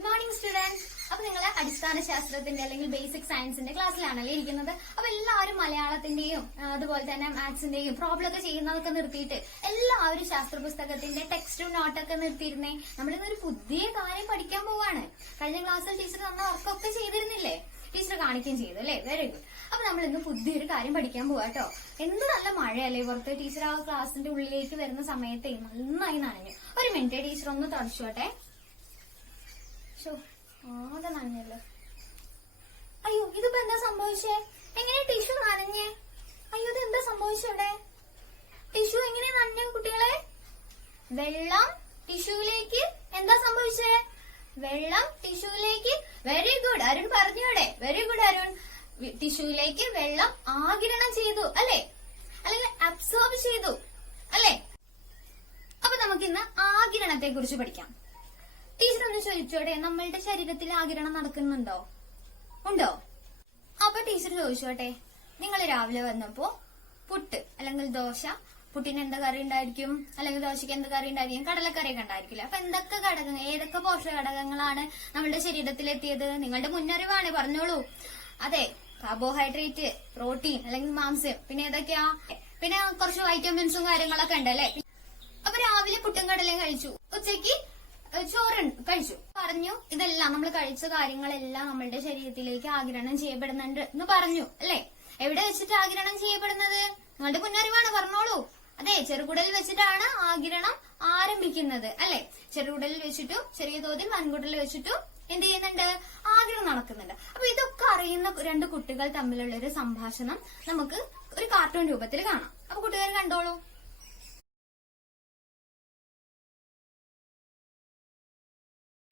Good morning students. അപ്പൊ നിങ്ങൾ അടിസ്ഥാന ശാസ്ത്രത്തിന്റെ അല്ലെങ്കിൽ ബേസിക് സയൻസിന്റെ ക്ലാസ്സിലാണല്ലേ ഇരിക്കുന്നത്. അപ്പൊ എല്ലാവരും മലയാളത്തിന്റെയും അതുപോലെ തന്നെ മാത്സിന്റെയും പ്രോബ്ലം ഒക്കെ ചെയ്യുന്നതൊക്കെ നിർത്തിയിട്ട് എല്ലാവരും ശാസ്ത്ര പുസ്തകത്തിന്റെ ടെക്സ്റ്റും നോട്ടൊക്കെ നിർത്തിയിരുന്നേ. നമ്മളിന്നൊരു പുതിയ കാര്യം പഠിക്കാൻ പോവാണ്. കഴിഞ്ഞ ക്ലാസ്സിൽ ടീച്ചർ തന്ന വർക്കൊക്കെ ചെയ്തിരുന്നില്ലേ? ടീച്ചർ കാണിക്കുകയും ചെയ്തു അല്ലേ? Very good. അപ്പൊ നമ്മൾ ഇന്ന് പുതിയൊരു കാര്യം പഠിക്കാൻ പോവാ കേട്ടോ. എന്ത് നല്ല മഴയല്ലേ പുറത്ത്. ടീച്ചർ ആ ക്ലാസ്സിന്റെ ഉള്ളിലേക്ക് വരുന്ന സമയത്ത് നന്നായി നനഞ്ഞു. ഒരു മിനിറ്റ്, ടീച്ചർ ഒന്ന് തുടച്ചോട്ടെ. ആകെ നനഞ്ഞല്ലോ. അയ്യോ, ഇതിപ്പോ എന്താ സംഭവിച്ചേ? എങ്ങനെ ടിഷ്യൂ നനഞ്ഞേ? അയ്യോ, ഇത് എന്താ സംഭവിച്ചവിടെ? ടിഷ്യൂ എങ്ങനെ നനഞ്ഞ കുട്ടികളെ? വെള്ളം ടിഷ്യൂലേക്ക് എന്താ സംഭവിച്ചേ? വെള്ളം ടിഷ്യൂലേക്ക്. വെരി ഗുഡ്, അരുൺ പറഞ്ഞോടെ. Very good Arun. ടിഷ്യൂലേക്ക് വെള്ളം ആഗിരണം ചെയ്തു അല്ലെ? അല്ലെങ്കിൽ അബ്സോർബ് ചെയ്തു അല്ലെ? അപ്പൊ നമുക്കിന്ന് ആഗിരണത്തെ കുറിച്ച് പഠിക്കാം. ടീച്ചർ ഒന്ന് ചോദിച്ചോടെ, നമ്മളുടെ ശരീരത്തിൽ ആഗിരണം നടക്കുന്നുണ്ടോ? ഉണ്ടോ? അപ്പൊ ടീച്ചർ ചോദിച്ചോട്ടെ, നിങ്ങൾ രാവിലെ വന്നപ്പോ പുട്ട് അല്ലെങ്കിൽ ദോശ, പുട്ടിന് എന്താ കറി ഉണ്ടായിരിക്കും? അല്ലെങ്കിൽ ദോശയ്ക്ക് എന്ത് കറി ഉണ്ടായിരിക്കും? കടലക്കറിയൊക്കെ ഉണ്ടായിരിക്കില്ല. അപ്പൊ എന്തൊക്കെ ഘടകങ്ങൾ, ഏതൊക്കെ പോഷക ഘടകങ്ങളാണ് നമ്മളുടെ ശരീരത്തിൽ എത്തിയത്? നിങ്ങളുടെ മുന്നറിവാണ്, പറഞ്ഞോളൂ. അതെ, കാർബോഹൈഡ്രേറ്റ്, പ്രോട്ടീൻ അല്ലെങ്കിൽ മാംസ്യം, പിന്നെ ഏതൊക്കെയാ? പിന്നെ കുറച്ച് വൈറ്റമിൻസും കാര്യങ്ങളൊക്കെ ഉണ്ട് അല്ലെ? അപ്പൊ രാവിലെ പുട്ടും കടലയും കഴിച്ചു, ഉച്ചയ്ക്ക് ചോറ് കഴിച്ചു. പറഞ്ഞു ഇതെല്ലാം നമ്മൾ കഴിച്ച കാര്യങ്ങളെല്ലാം നമ്മളുടെ ശരീരത്തിലേക്ക് ആഗിരണം ചെയ്യപ്പെടുന്നുണ്ട് എന്ന് പറഞ്ഞു അല്ലെ? എവിടെ വെച്ചിട്ട് ആഗിരണം ചെയ്യപ്പെടുന്നത്? നിങ്ങളുടെ മുന്നറിവാണ്, പറഞ്ഞോളൂ. അതെ, ചെറുകുടലിൽ വെച്ചിട്ടാണ് ആഗിരണം ആരംഭിക്കുന്നത് അല്ലെ? ചെറുകുടലിൽ വെച്ചിട്ടും ചെറിയ തോതിൽ വൻകുടലിൽ വെച്ചിട്ടും എന്ത് ചെയ്യുന്നുണ്ട്? ആഗിരണം നടക്കുന്നുണ്ട്. അപ്പൊ ഇതൊക്കെ അറിയുന്ന രണ്ട് കുട്ടികൾ തമ്മിലുള്ള ഒരു സംഭാഷണം നമുക്ക് ഒരു കാർട്ടൂൺ രൂപത്തിൽ കാണാം. അപ്പൊ കുട്ടികൾ കണ്ടോളൂ.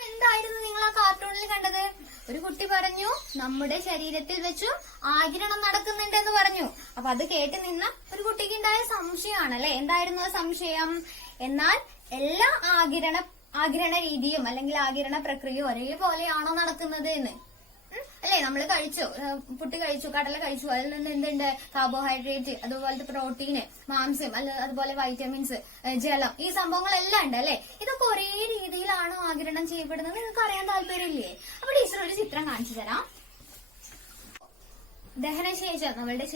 എന്തായിരുന്നു നിങ്ങൾ ആ കാർട്ടൂണിൽ കണ്ടത്? ഒരു കുട്ടി പറഞ്ഞു നമ്മുടെ ശരീരത്തിൽ വെച്ചു ആഗിരണം നടക്കുന്നുണ്ടെന്ന് പറഞ്ഞു. അപ്പൊ അത് കേട്ട് നിന്ന ഒരു കുട്ടിക്ക് ഉണ്ടായ സംശയമാണ് അല്ലെ? എന്തായിരുന്നു ആ സംശയം? എന്നാൽ എല്ലാ ആഗിരണ രീതിയും അല്ലെങ്കിൽ ആഗിരണ പ്രക്രിയയും ഒരേപോലെയാണോ നടക്കുന്നത് എന്ന് അല്ലെ? നമ്മൾ കഴിച്ചു, പുട്ട് കഴിച്ചു, കടല കഴിച്ചു, അതിൽ നിന്ന് എന്തുണ്ട്? കാർബോഹൈഡ്രേറ്റ്, അതുപോലത്തെ പ്രോട്ടീന്, മാംസ്യം, അതുപോലെ വൈറ്റമിൻസ്, ജലം, ഈ സംഭവങ്ങളെല്ലാം ഉണ്ട് അല്ലെ? ഇതൊക്കെ ഒരേ രീതിയിലാണ് ആഗിരണം ചെയ്യപ്പെടുന്നത്. നിങ്ങൾക്ക് അറിയാൻ താല്പര്യമില്ലേ? അപ്പൊ ടീച്ചർ ഒരു ചിത്രം കാണിച്ചു തരാം. ദഹനശേഷം നമ്മളുടെ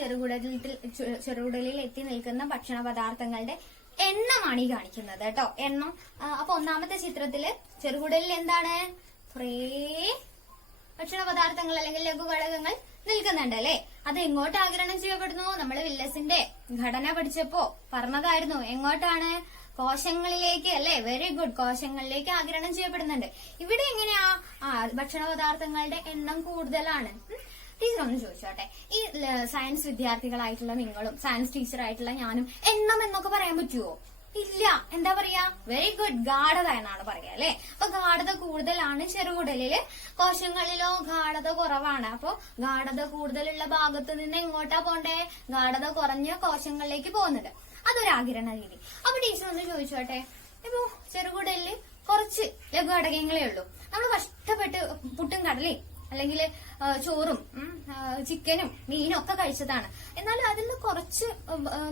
ചെറുകുടലിൽ എത്തി നിൽക്കുന്ന ഭക്ഷണ പദാർത്ഥങ്ങളുടെ എണ്ണമാണ് ഈ കാണിക്കുന്നത് കേട്ടോ, എണ്ണം. അപ്പൊ ഒന്നാമത്തെ ചിത്രത്തില് ചെറുകുടലിൽ എന്താണ്? കുറേ ഭക്ഷണ പദാർത്ഥങ്ങൾ അല്ലെങ്കിൽ ലഘുഘടകങ്ങൾ നിൽക്കുന്നുണ്ട് അല്ലെ? അത് എങ്ങോട്ട് ആഗിരണം ചെയ്യപ്പെടുന്നു? നമ്മൾ വില്ലസിന്റെ ഘടന പഠിച്ചപ്പോ പറഞ്ഞതായിരുന്നു. എങ്ങോട്ടാണ്? കോശങ്ങളിലേക്ക് അല്ലെ? വെരി ഗുഡ്, കോശങ്ങളിലേക്ക് ആഗിരണം ചെയ്യപ്പെടുന്നുണ്ട്. ഇവിടെ എങ്ങനെയാ? ഭക്ഷണ പദാർത്ഥങ്ങളുടെ എണ്ണം കൂടുതലാണ്. ടീച്ചർ ഒന്ന് ചോദിച്ചോട്ടെ, ഈ സയൻസ് വിദ്യാർത്ഥികളായിട്ടുള്ള നിങ്ങളും സയൻസ് ടീച്ചറായിട്ടുള്ള ഞാനും എണ്ണം എന്നൊക്കെ പറയാൻ പറ്റുമോ? ഇല്ല. എന്താ പറയാ? വെരി ഗുഡ്, ഗാഢത എന്നാണ് പറയാ അല്ലെ? അപ്പൊ ഗാഢത കൂടുതലാണ് ചെറുകുടലില്, കോശങ്ങളിലോ ഗാഢത കുറവാണ്. അപ്പൊ ഗാഢത കൂടുതലുള്ള ഭാഗത്ത് നിന്ന് എങ്ങോട്ടാ പോണ്ടേ? ഗാഢത കുറഞ്ഞ കോശങ്ങളിലേക്ക് പോകുന്നത്. അതൊരു ആഗിരണ രീതി. അപ്പൊ ടീച്ചർ ഒന്ന് ചോദിച്ചോട്ടെ, ഇപ്പൊ ചെറുകുടലില് കുറച്ച് ലഘുഘടകങ്ങളേ ഉള്ളൂ. നമ്മൾ കഷ്ടപ്പെട്ട് പുട്ടും കടലയും അല്ലെങ്കിൽ ചോറും ചിക്കനും മീനും ഒക്കെ കഴിച്ചതാണ്. എന്നാലും അതിൽ നിന്ന് കുറച്ച്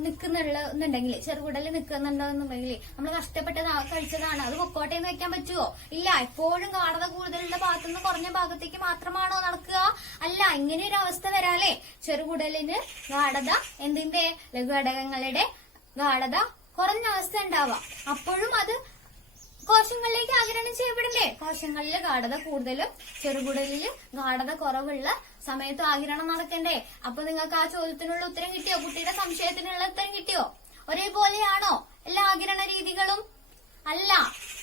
നിൽക്കുന്നുണ്ടെങ്കിൽ, ചെറുകുടലിൽ നിൽക്കുന്നുണ്ടെന്നുണ്ടെങ്കിൽ നമ്മൾ കഷ്ടപ്പെട്ട് കഴിച്ചതാണ്, അത് പൊക്കോട്ടെ എന്ന് വെക്കാൻ പറ്റുമോ? ഇല്ല. എപ്പോഴും ഗാഢത കൂടുതലുള്ള ഭാഗത്തുനിന്ന് കുറഞ്ഞ ഭാഗത്തേക്ക് മാത്രമാണോ നടക്കുക? അല്ല, ഇങ്ങനെ ഒരു അവസ്ഥ വരാല്ലേ? ചെറുകുടലിന് ഗാഢത, എന്തിന്റെ? ലഘുഘടകങ്ങളുടെ ഗാഢത കുറഞ്ഞ അവസ്ഥ ഉണ്ടാവാം. അപ്പോഴും അത് കോശങ്ങളിലേക്ക് ആഗിരണം ചെയ്യപ്പെടില്ലേ? കോശങ്ങളിൽ ഗാഢത കൂടുതലും ചെറുകുടലിൽ ഗാഢത കുറവുള്ള സമയത്ത് ആഗിരണം നടക്കണ്ടേ? അപ്പൊ നിങ്ങൾക്ക് ആ ചോദ്യത്തിനുള്ള ഉത്തരം കിട്ടിയോ? കുട്ടിയുടെ സംശയത്തിനുള്ള ഉത്തരം കിട്ടിയോ? ഒരേപോലെയാണോ എല്ലാ ആഗിരണ രീതികളും? അല്ല,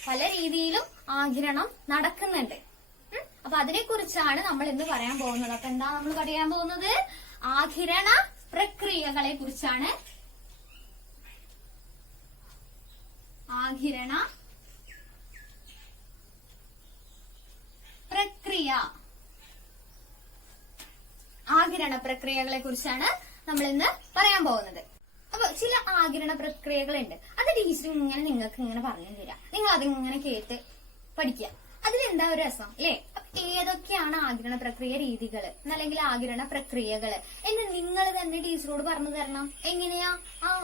പല രീതിയിലും ആഗിരണം നടക്കുന്നുണ്ട്. അപ്പൊ അതിനെ കുറിച്ചാണ് നമ്മൾ ഇന്ന് പറയാൻ പോകുന്നത്. അപ്പൊ എന്താ നമ്മൾ പറയാൻ പോകുന്നത്? ആഗിരണ പ്രക്രിയകളെ കുറിച്ചാണ്. ആഗിരണ പ്രക്രിയ, ആഗിരണ പ്രക്രിയകളെ കുറിച്ചാണ് നമ്മൾ ഇന്ന് പറയാൻ പോകുന്നത്. അപ്പൊ ചില ആഗിരണ പ്രക്രിയകളുണ്ട്. അത് ടീച്ചർ ഇങ്ങനെ നിങ്ങൾക്ക് ഇങ്ങനെ പറഞ്ഞു തരാം. നിങ്ങൾ അതിങ്ങനെ കേട്ട് പഠിക്കുക. അതിലെന്താ ഒരു രസം അല്ലെ? ഏതൊക്കെയാണ് ആഗിരണ പ്രക്രിയ രീതികൾ അല്ലെങ്കിൽ ആഗിരണ പ്രക്രിയകള് എന്ന് നിങ്ങൾ തന്നെ ടീച്ചറോട് പറഞ്ഞു തരണം. എങ്ങനെയാ?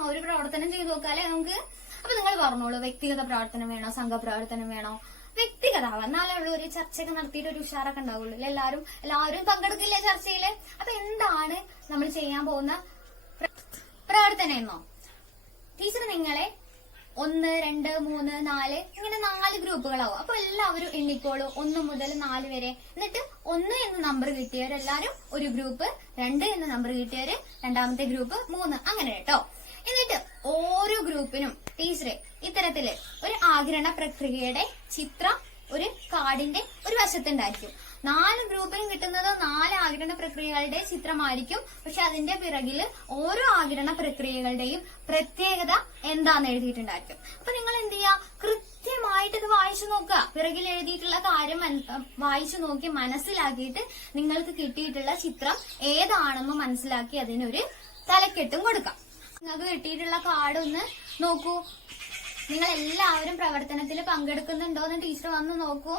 ഒരു പ്രവർത്തനം ചെയ്തു നോക്കാല്ലേ നമുക്ക്. അപ്പൊ നിങ്ങൾ പറഞ്ഞോളൂ, വ്യക്തിഗത പ്രവർത്തനം വേണോ, സംഘപ്രവർത്തനം വേണോ, വ്യക്തിഗതമാവാം. എന്നാലേ ഉള്ളൂ ഒരു ചർച്ചയൊക്കെ നടത്തിയിട്ട് ഒരു ഉഷാറൊക്കെ ഉണ്ടാവുള്ളൂ. എല്ലാവരും പങ്കെടുക്കില്ലേ ചർച്ചയില്? അപ്പൊ എന്താണ് നമ്മൾ ചെയ്യാൻ പോകുന്ന പ്രവർത്തനം എന്നോ? ടീച്ചർ നിങ്ങളെ 1, 2, 3, 4 ഇങ്ങനെ 4 ഗ്രൂപ്പുകളാവും. അപ്പൊ എല്ലാവരും എണ്ണിക്കോളൂ 1 മുതൽ 4 വരെ. എന്നിട്ട് 1 എന്ന നമ്പർ കിട്ടിയവരെല്ലാരും ഒരു ഗ്രൂപ്പ്, 2 എന്ന നമ്പർ കിട്ടിയവര് രണ്ടാമത്തെ ഗ്രൂപ്പ്, 3 അങ്ങനെ കേട്ടോ. എന്നിട്ട് ഓരോ ഗ്രൂപ്പിനും ടീച്ചറെ ഇത്തരത്തില് ഒരു ആഗിരണ പ്രക്രിയയുടെ ചിത്രം ഒരു കാർഡിന്റെ ഒരു വശത്തുണ്ടായിരിക്കും. 4 ഗ്രൂപ്പിനും കിട്ടുന്നത് 4 ആഗിരണ പ്രക്രിയകളുടെ ചിത്രമായിരിക്കും. പക്ഷെ അതിന്റെ പിറകില് ഓരോ ആഗിരണ പ്രക്രിയകളുടെയും പ്രത്യേകത എന്താന്ന് എഴുതിയിട്ടുണ്ടായിരിക്കും. അപ്പൊ നിങ്ങൾ എന്ത് ചെയ്യാ, കൃത്യമായിട്ട് ഇത് വായിച്ചു നോക്കുക. പിറകിൽ എഴുതിയിട്ടുള്ള കാര്യം വായിച്ചു നോക്കി മനസ്സിലാക്കിയിട്ട് നിങ്ങൾക്ക് കിട്ടിയിട്ടുള്ള ചിത്രം ഏതാണെന്ന് മനസ്സിലാക്കി അതിനൊരു തലക്കെട്ടും കൊടുക്കാം. നിങ്ങൾക്ക് കിട്ടിയിട്ടുള്ള കാർഡ് ഒന്ന് നോക്കൂ. നിങ്ങൾ എല്ലാവരും പ്രവർത്തനത്തിൽ പങ്കെടുക്കുന്നുണ്ടോന്ന് ടീച്ചർ വന്ന് നോക്കൂ.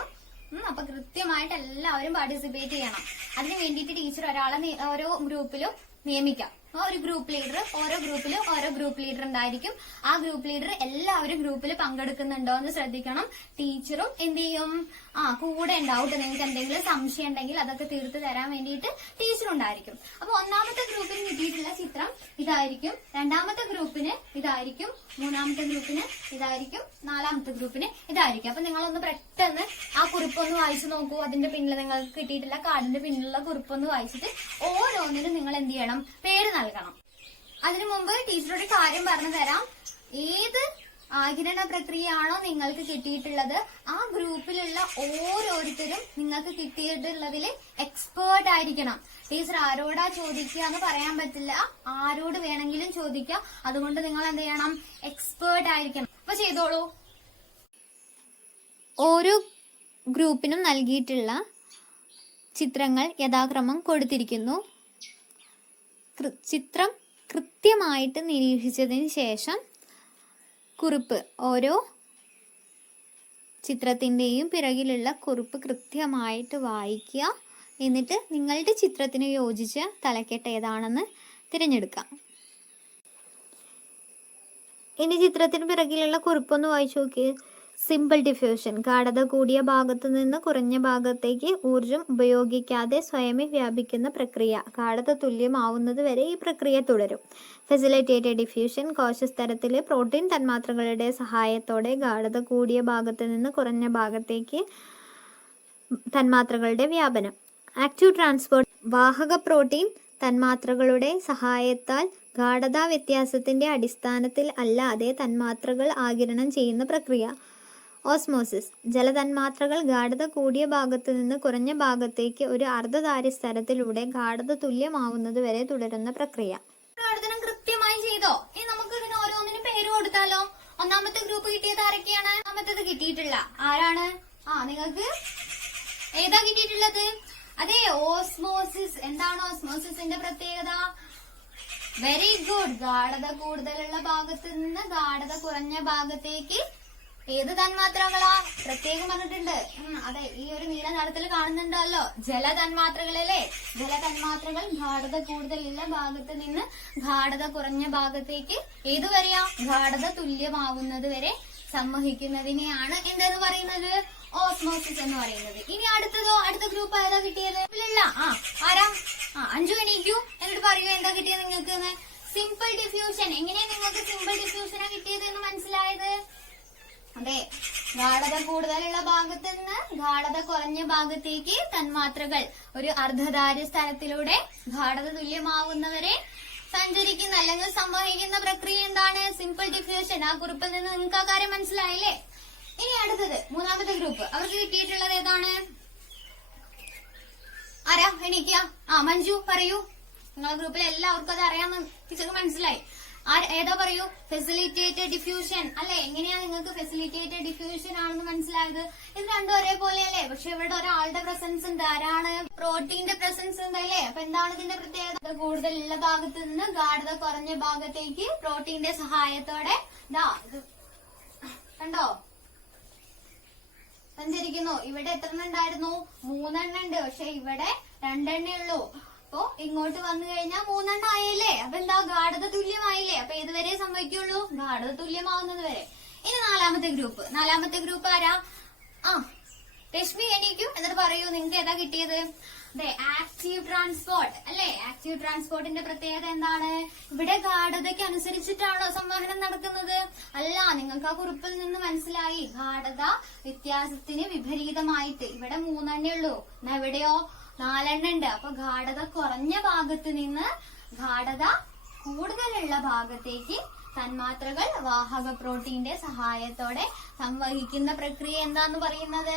അപ്പൊ കൃത്യമായിട്ട് എല്ലാവരും പാർട്ടിസിപ്പേറ്റ് ചെയ്യണം. അതിന് വേണ്ടിയിട്ട് ടീച്ചർ ഒരാളെ ഓരോ ഗ്രൂപ്പിലും നിയമിക്കാം. ഒരു ഗ്രൂപ്പ് ലീഡർ, ഓരോ ഗ്രൂപ്പിലും ഓരോ ഗ്രൂപ്പ് ലീഡർ ഉണ്ടായിരിക്കും. ആ ഗ്രൂപ്പ് ലീഡർ എല്ലാവരും ഗ്രൂപ്പിൽ പങ്കെടുക്കുന്നുണ്ടോ എന്ന് ശ്രദ്ധിക്കണം. ടീച്ചറും എന്ത് ചെയ്യും, കൂടെ ഉണ്ടാവും. നിങ്ങൾക്ക് എന്തെങ്കിലും സംശയം ഉണ്ടെങ്കിൽ അതൊക്കെ തീർത്ത് തരാൻ വേണ്ടിയിട്ട് ടീച്ചർ ഉണ്ടായിരിക്കും. അപ്പൊ 1ാമത്തെ ഗ്രൂപ്പിന് കിട്ടിയിട്ടുള്ള ചിത്രം ഇതായിരിക്കും, 2ാമത്തെ ഗ്രൂപ്പിന് ഇതായിരിക്കും, 3ാമത്തെ ഗ്രൂപ്പിന് ഇതായിരിക്കും, 4ാമത്തെ ഗ്രൂപ്പിന് ഇതായിരിക്കും. അപ്പൊ നിങ്ങളൊന്ന് പെട്ടെന്ന് ആ കുറിപ്പൊന്ന് വായിച്ചു നോക്കൂ. അതിന്റെ പിന്നിൽ നിങ്ങൾക്ക് കിട്ടിയിട്ടുള്ള കാർഡിന്റെ പിന്നിലുള്ള കുറിപ്പൊന്ന് വായിച്ചിട്ട് ഓരോന്നിനും നിങ്ങൾ എന്ത് ചെയ്യണം, പേര് നൽകണം. അതിനു മുമ്പ് ടീച്ചറുടെ കാര്യം പറഞ്ഞു തരാം. ഏത് ആഗിരണ പ്രക്രിയയാണോ നിങ്ങൾക്ക് കിട്ടിയിട്ടുള്ളത് ആ ഗ്രൂപ്പിലുള്ള ഓരോരുത്തരും നിങ്ങൾക്ക് കിട്ടിയിട്ടുള്ളതിൽ എക്സ്പേർട്ട് ആയിരിക്കണം. ടീച്ചർ ആരോടാ ചോദിക്കുക എന്ന് പറയാൻ പറ്റില്ല, ആരോട് വേണമെങ്കിലും ചോദിക്കാം. അതുകൊണ്ട് നിങ്ങൾ എന്ത് ചെയ്യണം, എക്സ്പേർട്ട് ആയിരിക്കണം. അപ്പൊ ചെയ്തോളൂ. ഓരോ ഗ്രൂപ്പിനും നൽകിയിട്ടുള്ള ചിത്രങ്ങൾ യഥാക്രമം കൊടുത്തിരിക്കുന്നു. ചിത്രം കൃത്യമായിട്ട് നിരീക്ഷിച്ചതിന് ശേഷം കുറിപ്പ്, ഓരോ ചിത്രത്തിൻ്റെയും പിറകിലുള്ള കുറിപ്പ് കൃത്യമായിട്ട് വായിക്കുക. എന്നിട്ട് നിങ്ങളുടെ ചിത്രത്തിന് യോജിച്ച തലക്കെട്ട് ഏതാണെന്ന് തിരഞ്ഞെടുക്കാം. ഇനി ചിത്രത്തിന് പിറകിലുള്ള കുറിപ്പൊന്ന് വായിച്ചു നോക്കിയേ. സിമ്പിൾ ഡിഫ്യൂഷൻ, ഗാഢത കൂടിയ ഭാഗത്തു നിന്ന് കുറഞ്ഞ ഭാഗത്തേക്ക് ഊർജം ഉപയോഗിക്കാതെ സ്വയമേ വ്യാപിക്കുന്ന പ്രക്രിയ. ഗാഢത തുല്യമാവുന്നത് വരെ ഈ പ്രക്രിയ തുടരും. ഫെസിലിറ്റേറ്റഡ് ഡിഫ്യൂഷൻ, കോശസ്തരത്തിലെ പ്രോട്ടീൻ തന്മാത്രകളുടെ സഹായത്തോടെ ഗാഢത കൂടിയ ഭാഗത്തു നിന്ന് കുറഞ്ഞ ഭാഗത്തേക്ക് തന്മാത്രകളുടെ വ്യാപനം. ആക്റ്റീവ് ട്രാൻസ്പോർട്ട്, വാഹക പ്രോട്ടീൻ തന്മാത്രകളുടെ സഹായത്താൽ ഗാഢതാ വ്യത്യാസത്തിന്റെ അടിസ്ഥാനത്തിൽ അല്ലാതെ തന്മാത്രകൾ ആഗിരണം ചെയ്യുന്ന പ്രക്രിയ. ഓസ്മോസിസ്, ജലതന്മാത്രകൾ ഗാഢത കൂടിയ ഭാഗത്തു നിന്ന് കുറഞ്ഞ ഭാഗത്തേക്ക് ഒരു അർദ്ധധാര്യ സ്ഥലത്തിലൂടെ ഗാഢത തുല്യമാവുന്നത് വരെ തുടരുന്ന പ്രക്രിയ. പ്രവർത്തനം കൃത്യമായി ചെയ്തോ? ഇനി നമുക്ക് ഇതിന് ഓരോന്നിനും പേര് കൊടുത്താലോ? 1ാമത്തെ ഗ്രൂപ്പ് കിട്ടിയത് ആരൊക്കെയാണ്? 1ാമത്തേത് കിട്ടിയിട്ടില്ല ആരാണ്? നിങ്ങൾക്ക് ഏതാ കിട്ടിയിട്ടുള്ളത്? അതെ, ഓസ്മോസിസ്. എന്താണ് ഓസ്മോസിന്റെ പ്രത്യേകത? Very good. ഗാഢത കൂടുതലുള്ള ഭാഗത്ത് നിന്ന് ഗാഢത കുറഞ്ഞ ഭാഗത്തേക്ക് ഏത് തന്മാത്രകളാ പ്രത്യേകം പറഞ്ഞിട്ടുണ്ട്? അതെ, ഈ ഒരു നീല നിറത്തിൽ കാണുന്നുണ്ടല്ലോ, ജലതന്മാത്രകളല്ലേ. ജലതന്മാത്രകൾ ഗാഢത കൂടുതലുള്ള ഭാഗത്ത് നിന്ന് ഗാഢത കുറഞ്ഞ ഭാഗത്തേക്ക് ഏത് വരെയാ? ഗാഢത തുല്യമാവുന്നത് വരെ സംവഹിക്കുന്നതിനെയാണ് എന്തെന്ന് പറയുന്നത്? ഓസ്മോസിസ് എന്ന് പറയുന്നത്. ഇനി അടുത്തതോ? അടുത്ത ഗ്രൂപ്പ് ഏതാ കിട്ടിയത്? ഇല്ല. ആരാ? അഞ്ചു എണീക്കൂ, എന്നിട്ട് പറയൂ എന്താ കിട്ടിയത് നിങ്ങൾക്ക്? Simple diffusion. എങ്ങനെയാ നിങ്ങൾക്ക് സിമ്പിൾ ഡിഫ്യൂഷനാ കിട്ടിയത് എന്ന് മനസ്സിലായത്? അതെ, ഗാഢത കൂടുതലുള്ള ഭാഗത്ത് നിന്ന് ഗാഢത കുറഞ്ഞ ഭാഗത്തേക്ക് തന്മാത്രകൾ ഒരു അർദ്ധധാര്യ സ്ഥലത്തിലൂടെ ഗാഢത തുല്യമാവുന്നവരെ സഞ്ചരിക്കുന്ന അല്ലെങ്കിൽ സംവഹിക്കുന്ന പ്രക്രിയ എന്താണ്? Simple diffusion. ആ കുറിപ്പിൽ നിന്ന് നിങ്ങൾക്ക് ആ കാര്യം മനസ്സിലായില്ലേ? ഇനി അടുത്തത് 3ാമത്തെ ഗ്രൂപ്പ്. അവർക്ക് കിട്ടിയിട്ടുള്ളത് ഏതാണ്? ആരാ എണീക്കുക? മഞ്ജു പറയൂ. നിങ്ങളുടെ ഗ്രൂപ്പിൽ എല്ലാവർക്കും അത് അറിയാമെന്ന് ടീച്ചർക്ക് മനസ്സിലായി. ഏതാ പറയൂ? ഫെസിലിറ്റേറ്റഡ് ഡിഫ്യൂഷൻ അല്ലെ? എങ്ങനെയാ നിങ്ങൾക്ക് ഫെസിലിറ്റേറ്റഡ് ഡിഫ്യൂഷൻ ആണെന്ന് മനസ്സിലായത്? ഇത് രണ്ടും ഒരേപോലെയല്ലേ? പക്ഷെ ഇവിടെ ഒരാളുടെ പ്രസൻസ് ഉണ്ട്. ആരാണ്? പ്രോട്ടീന്റെ പ്രസൻസ് ഉണ്ട് അല്ലേ? അപ്പൊ എന്താണ് ഇതിന്റെ പ്രത്യേകത? കൂടുതലുള്ള ഭാഗത്ത് നിന്ന് ഗാഢത കുറഞ്ഞ ഭാഗത്തേക്ക് പ്രോട്ടീന്റെ സഹായത്തോടെ കണ്ടോ സഞ്ചരിക്കുന്നു. ഇവിടെ എത്ര ഉണ്ടായിരുന്നു? 3 എണ്ണം ഉണ്ട്. പക്ഷെ ഇവിടെ 2 എണ്ണേ ഉള്ളൂ. അപ്പൊ ഇങ്ങോട്ട് വന്നു കഴിഞ്ഞാൽ 3 എണ്ണം ആയില്ലേ? അപ്പൊ എന്താ? ഗാഢത തുല്യമായില്ലേ? അപ്പൊ ഏതുവരെ സംഭവിക്കുള്ളൂ? ഗാഢത തുല്യമാവുന്നത് വരെ. ഇനി 4ാമത്തെ ഗ്രൂപ്പ്. 4ാമത്തെ ഗ്രൂപ്പ് ആരാ? ആ രശ്മി എണീക്കും എന്നിട്ട് പറയൂ, നിങ്ങൾക്ക് ഏതാ കിട്ടിയത്? ആക്റ്റീവ് ട്രാൻസ്പോർട്ട് അല്ലെ. ആക്റ്റീവ് ട്രാൻസ്പോർട്ടിന്റെ പ്രത്യേകത എന്താണ്? ഇവിടെ ഗാഢതയ്ക്ക് അനുസരിച്ചിട്ടാണോ സംവഹനം നടക്കുന്നത്? അല്ല. നിങ്ങൾക്ക് ആ കുറിപ്പിൽ നിന്ന് മനസ്സിലായി, ഗാഢത വ്യത്യാസത്തിന് വിപരീതമായിട്ട്. ഇവിടെ 3 ഉള്ളൂ, എന്നാ എവിടെയോ 4 ഉണ്ട്. അപ്പൊ ഗാഢത കുറഞ്ഞ ഭാഗത്ത് നിന്ന് ഗാഢത കൂടുതലുള്ള ഭാഗത്തേക്ക് തന്മാത്രകൾ വാഹക പ്രോട്ടീന്റെ സഹായത്തോടെ സംവഹിക്കുന്ന പ്രക്രിയ എന്താന്ന് പറയുന്നത്?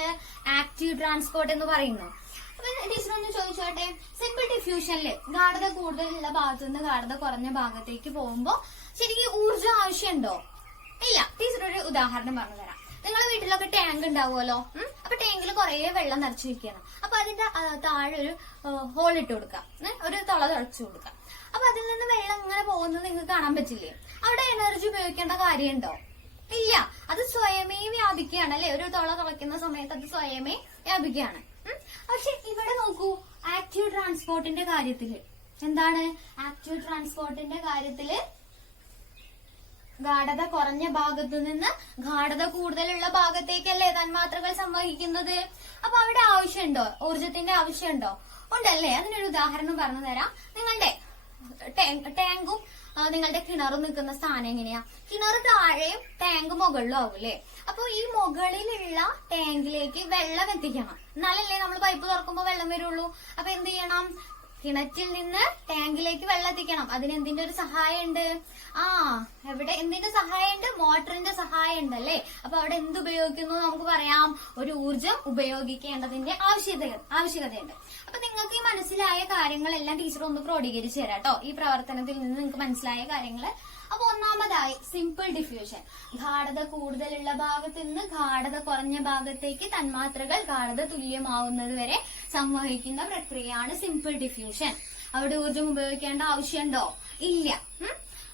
ആക്റ്റീവ് ട്രാൻസ്പോർട്ട് എന്ന് പറയുന്നു. അപ്പൊ ടീച്ചർ ഒന്ന് ചോദിച്ചോട്ടെ, സിമ്പിൾ ഡിഫ്യൂഷനില് ഗാഢത കൂടുതലുള്ള ഭാഗത്തു നിന്ന് ഗാഢത കുറഞ്ഞ ഭാഗത്തേക്ക് പോകുമ്പോ ശരിക്കും ഊർജ്ജം ആവശ്യമുണ്ടോ? ഇല്ല. ടീച്ചർ ഒരു ഉദാഹരണം പറഞ്ഞു തരാം. നിങ്ങളുടെ വീട്ടിലൊക്കെ ടാങ്ക് ഉണ്ടാവുമല്ലോ. അപ്പൊ ടാങ്കിൽ കുറെ വെള്ളം നിറച്ചു വെക്കണം. അപ്പൊ അതിന്റെ താഴെ ഒരു ഹോൾ ഇട്ട് കൊടുക്കാം, ഒരു തുള തുളച്ചു കൊടുക്കാം. അപ്പൊ അതിൽ നിന്ന് വെള്ളം ഇങ്ങനെ പോകുന്നത് നിങ്ങൾക്ക് കാണാൻ പറ്റില്ലേ? അവിടെ എനർജി ഉപയോഗിക്കേണ്ട കാര്യമുണ്ടോ? ഇല്ല. അത് സ്വയമേ വ്യാപിക്കുകയാണ് അല്ലെ. ഒരു തുള തുളയ്ക്കുന്ന സമയത്ത് അത് സ്വയമേ വ്യാപിക്കുകയാണ്. പക്ഷെ ഇവിടെ നോക്കൂ, ആക്റ്റീവ് ട്രാൻസ്പോർട്ടിന്റെ കാര്യത്തില് എന്താണ്? ആക്റ്റീവ് ട്രാൻസ്പോർട്ടിന്റെ കാര്യത്തില് ഗാഢത കുറഞ്ഞ ഭാഗത്തു നിന്ന് ഗാഢത കൂടുതലുള്ള ഭാഗത്തേക്കല്ലേ തന്മാത്രകൾ സംവഹിക്കുന്നത്. അപ്പൊ അവിടെ ആവശ്യമുണ്ടോ? ഊർജത്തിന്റെ ആവശ്യമുണ്ടോ? ഉണ്ടല്ലേ. അതിനൊരു ഉദാഹരണം പറഞ്ഞു തരാം. നിങ്ങളുടെ ടാങ്കും നിങ്ങളുടെ കിണറും നിൽക്കുന്ന സ്ഥാനം എങ്ങനെയാ? കിണർ താഴെയും ടാങ്ക് മുകളിലും ആവൂലേ. അപ്പൊ ഈ മുകളിലുള്ള ടാങ്കിലേക്ക് വെള്ളം എത്തിക്കണം, എന്നാലല്ലേ നമ്മൾ പൈപ്പ് തുറക്കുമ്പോ വെള്ളം വരുള്ളൂ. അപ്പൊ എന്ത് ചെയ്യണം? കിണറ്റിൽ നിന്ന് ടാങ്കിലേക്ക് വെള്ളം എത്തിക്കണം. അതിന് എന്തിന്റെ ഒരു സഹായം ഉണ്ട്? എവിടെ എന്തിന്റെ സഹായം ഉണ്ട്? മോട്ടറിന്റെ സഹായം ഉണ്ട് അല്ലേ. അപ്പൊ അവിടെ എന്ത് ഉപയോഗിക്കുന്നു നമുക്ക് പറയാം? ഒരു ഊർജം ഉപയോഗിക്കേണ്ടതിന്റെ ആവശ്യകതയുണ്ട്. അപ്പൊ നിങ്ങൾക്ക് ഈ മനസ്സിലായ കാര്യങ്ങളെല്ലാം ടീച്ചർ ഒന്ന് ക്രോഡീകരിച്ചു തരാം കേട്ടോ. ഈ പ്രവർത്തനത്തിൽ നിന്ന് നിങ്ങൾക്ക് മനസ്സിലായ കാര്യങ്ങള്. അപ്പൊ ഒന്നാമതായി സിമ്പിൾ ഡിഫ്യൂഷൻ. ഗാഢത കൂടുതലുള്ള ഭാഗത്ത് നിന്ന് ഗാഢത കുറഞ്ഞ ഭാഗത്തേക്ക് തന്മാത്രകൾ ഗാഢത തുല്യമാവുന്നത് വരെ സംവഹിക്കുന്ന പ്രക്രിയയാണ് സിമ്പിൾ ഡിഫ്യൂഷൻ. അവിടെ ഊർജം ഉപയോഗിക്കേണ്ട ആവശ്യമുണ്ടോ? ഇല്ല.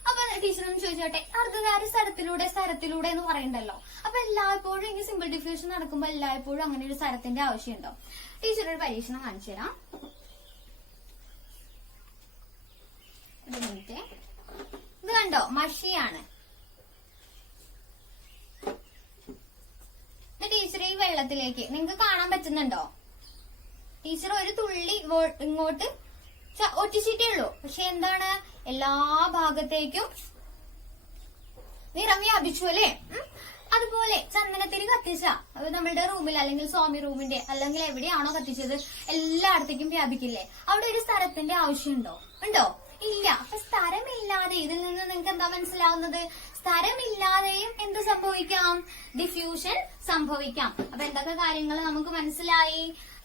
അപ്പൊ ടീച്ചർ ഒന്ന് ചോദിച്ചോട്ടെ, അർദ്ധധാര സ്ഥലത്തിലൂടെ എന്ന് പറയണ്ടല്ലോ. അപ്പൊ എല്ലായ്പ്പോഴും ഇങ്ങനെ സിമ്പിൾ ഡിഫ്യൂഷൻ നടക്കുമ്പോ എല്ലായ്പ്പോഴും അങ്ങനെ ഒരു സ്ഥലത്തിന്റെ ആവശ്യമുണ്ടോ? ടീച്ചർ ഒരു പരീക്ഷണം കാണിച്ചു തരാം. ഒരു മിനിറ്റ്. ഇത് കണ്ടോ, മഷിയാണ്. ടീച്ചർ ഈ വെള്ളത്തിലേക്ക് നിങ്ങൾക്ക് കാണാൻ പറ്റുന്നുണ്ടോ? ടീച്ചർ ഒരു തുള്ളി ഇങ്ങോട്ട് ഒറ്റിച്ചിട്ടേ ഉള്ളൂ. പക്ഷെ എന്താണ്, എല്ലാ ഭാഗത്തേക്കും നിറം വ്യാപിച്ചു അല്ലേ. അതുപോലെ ചന്ദനത്തിരി കത്തിച്ച നമ്മളുടെ റൂമിൽ അല്ലെങ്കിൽ സ്വാമി റൂമിന്റെ അല്ലെങ്കിൽ എവിടെയാണോ കത്തിച്ചത് എല്ലായിടത്തേക്കും വ്യാപിക്കില്ലേ. അവിടെ ഒരു സ്ഥലത്തിന്റെ ആവശ്യമുണ്ടോ? ഉണ്ടോ? ഇല്ല. അപ്പൊ സ്ഥലമില്ലാതെ ഇതിൽ നിന്ന് നിങ്ങൾക്ക് എന്താ മനസ്സിലാവുന്നത്? സ്ഥലമില്ലാതെയും എന്ത് സംഭവിക്കാം? ഡിഫ്യൂഷൻ സംഭവിക്കാം. അപ്പൊ എന്തൊക്കെ കാര്യങ്ങൾ നമുക്ക് മനസ്സിലായി?